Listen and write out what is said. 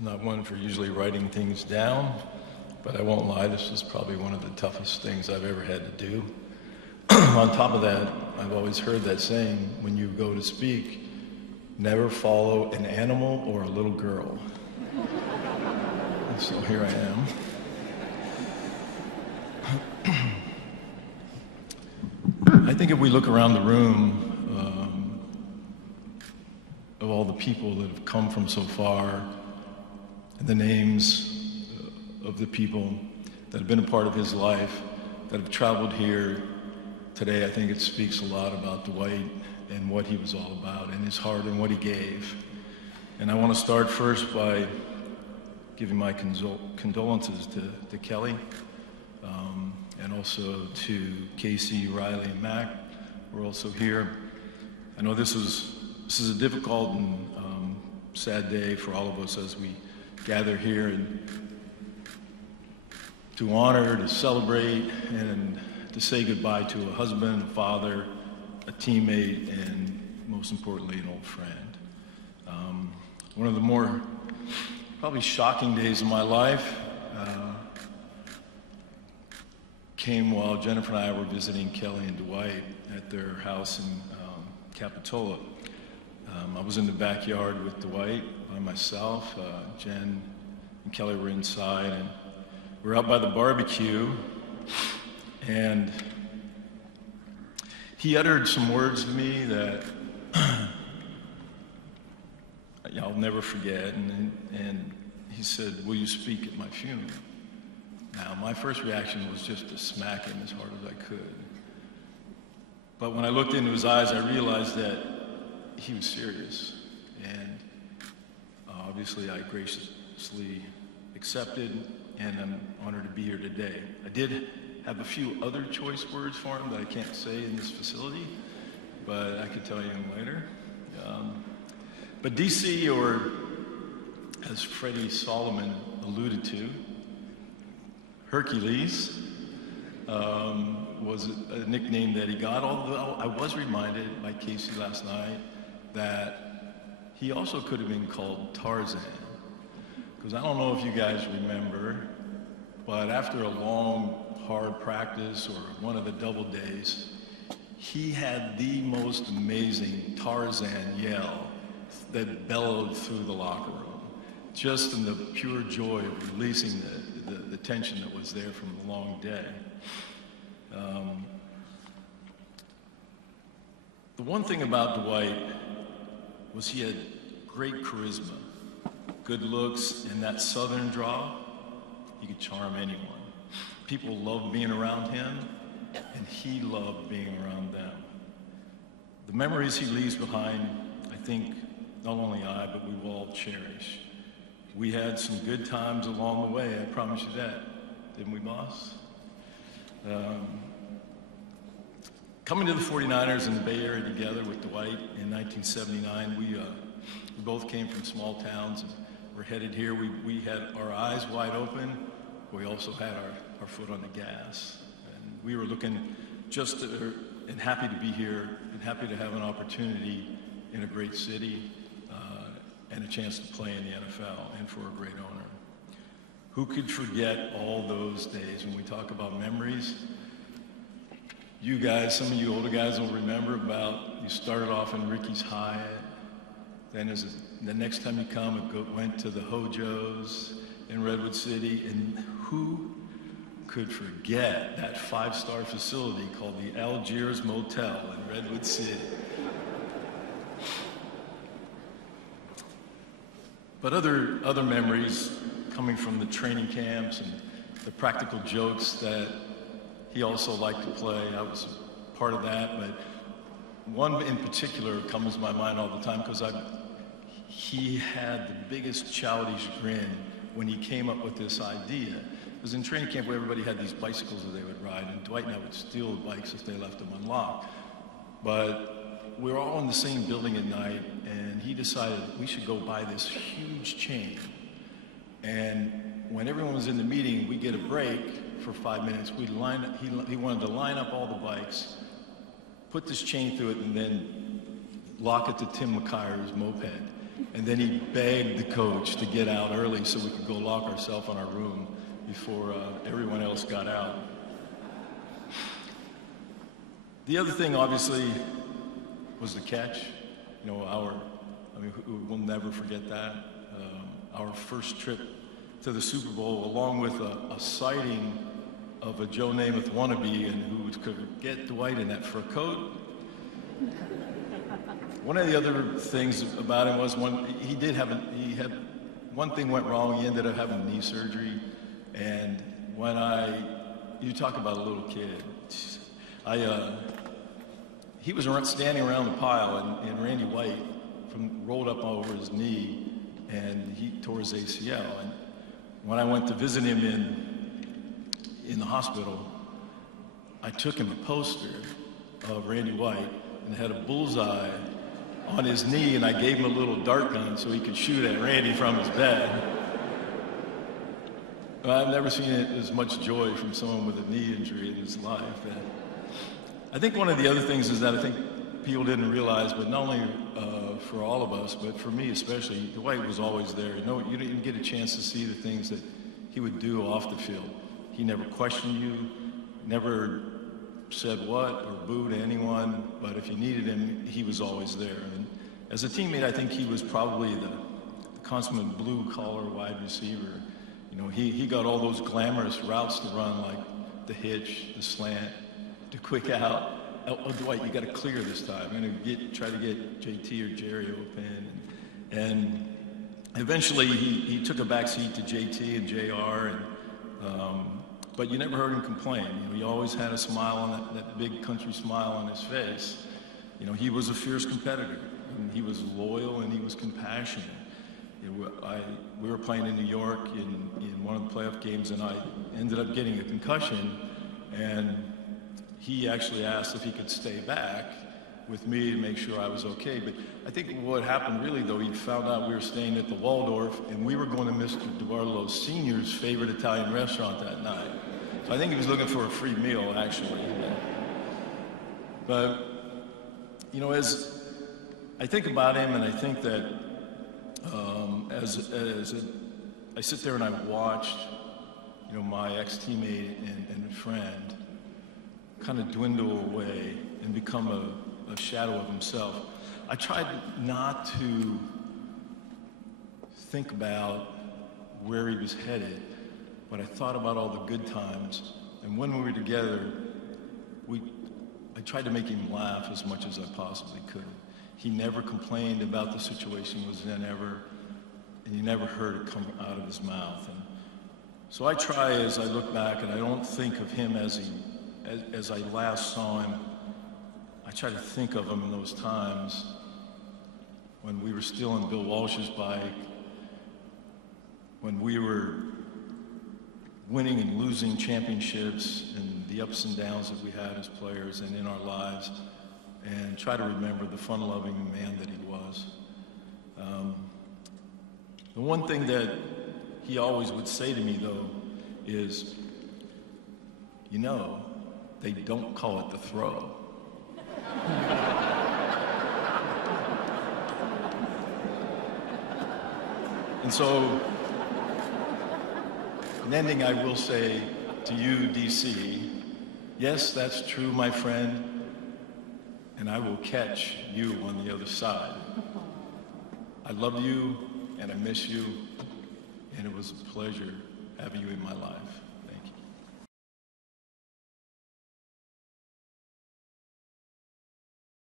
I'm not one for usually writing things down, but I won't lie, this is probably one of the toughest things I've ever had to do. On top of that, I've always heard that saying, when you go to speak, never follow an animal or a little girl. So here I am. I think if we look around the room, of all the people that have come from so far, and the names of the people that have been a part of his life, that have traveled here today, I think it speaks a lot about Dwight and what he was all about, and his heart and what he gave. And I want to start first by giving my condolences to Kelly, and also to Casey, Riley, and Mac. We're also here. I know this is a difficult and sad day for all of us as we gather here and to honor, to celebrate, and to say goodbye to a husband, a father, a teammate, and most importantly, an old friend. One of the more probably shocking days of my life came while Jennifer and I were visiting Kelly and Dwight at their house in Capitola. I was in the backyard with Dwight by myself. Jen and Kelly were inside, and we were out by the barbecue, and he uttered some words to me that I'll never forget, and he said, "Will you speak at my funeral?" Now, my first reaction was just to smack him as hard as I could. But when I looked into his eyes, I realized that he was serious, and obviously I graciously accepted, and I'm honored to be here today. I did have a few other choice words for him that I can't say in this facility, but I could tell you them later. But DC, or as Freddie Solomon alluded to, Hercules, was a nickname that he got, although I was reminded by Casey last night that he also could have been called Tarzan. Because I don't know if you guys remember, but after a long, hard practice or one of the double days, he had the most amazing Tarzan yell that bellowed through the locker room, just in the pure joy of releasing the tension that was there from the long day. The one thing about Dwight was he had great charisma, good looks, and that southern draw. He could charm anyone. People loved being around him, and he loved being around them. The memories he leaves behind, I think not only I, but we will all cherish. We had some good times along the way, I promise you that. Didn't we, boss? Coming to the 49ers in the Bay Area together with Dwight in 1979, we both came from small towns, and we're headed here. We had our eyes wide open, but we also had our foot on the gas. And we were looking and happy to be here, and happy to have an opportunity in a great city, and a chance to play in the NFL, and for a great owner. Who could forget all those days when we talk about memories? You guys, some of you older guys will remember you started off in Ricky's Hyatt, then the next time you come, it went to the Hojo's in Redwood City, and who could forget that 5-star facility called the Algiers Motel in Redwood City? But other memories coming from the training camps and the practical jokes that he also liked to play. I was part of that, but one in particular comes to my mind all the time because he had the biggest childish grin when he came up with this idea. It was in training camp where everybody had these bicycles that they would ride, and Dwight and I would steal the bikes if they left them unlocked. But we were all in the same building at night, and he decided we should go buy this huge chain. And when everyone was in the meeting, we'd get a break for 5 minutes. He wanted to line up all the bikes, put this chain through it, and then lock it to Tim McKayer's moped. And then he begged the coach to get out early so we could go lock ourselves in our room before everyone else got out. The other thing, obviously, was the catch. You know, we'll never forget that. Our first trip to the Super Bowl, along with a sighting of a Joe Namath wannabe and who could get Dwight in that fur coat. One of the other things about him was he had one thing went wrong. He ended up having knee surgery, and when you talk about a little kid, he was standing around the pile, and Randy White rolled up over his knee, and he tore his ACL. And when I went to visit him in the hospital, I took him a poster of Randy White and had a bullseye on his knee, and I gave him a little dart gun so he could shoot at Randy from his bed. I've never seen as much joy from someone with a knee injury in his life. And I think one of the other things is that I think people didn't realize, but not only for all of us, but for me especially, Dwight was always there. You know, you didn't get a chance to see the things that he would do off the field. He never questioned you, never said what or booed anyone, but if you needed him, he was always there. And as a teammate, I think he was probably the consummate blue-collar wide receiver. You know, he got all those glamorous routes to run, like the hitch, the slant, the quick out. Oh, Dwight, you got to clear this time. I'm going to try to get JT or Jerry open. And eventually, he took a back seat to JT and JR, but you never heard him complain. You know, he always had a smile on that big country smile on his face. You know, he was a fierce competitor, and he was loyal, and he was compassionate. You know, we were playing in New York in one of the playoff games, and I ended up getting a concussion, and he actually asked if he could stay back with me to make sure I was okay. But I think what happened really, though, he found out we were staying at the Waldorf, and we were going to Mr. DeBartolo Sr.'s favorite Italian restaurant that night. So I think he was looking for a free meal, actually. But, you know, as I think about him, and I think that I sit there and I watched, you know, my ex-teammate and friend kind of dwindle away and become a shadow of himself, I tried not to think about where he was headed, but I thought about all the good times. And when we were together, I tried to make him laugh as much as I possibly could. He never complained about the situation was in ever, and you never heard it come out of his mouth. And so I try, as I look back, and I don't think of him as I last saw him, I try to think of him in those times when we were still on Bill Walsh's bike, when we were winning and losing championships and the ups and downs that we had as players and in our lives, and try to remember the fun-loving man that he was. The one thing that he always would say to me, though, is, you know, they don't call it the throw. And so, in ending, I will say to you, DC, yes, that's true, my friend, and I will catch you on the other side. I love you, and I miss you, and it was a pleasure having you in my life.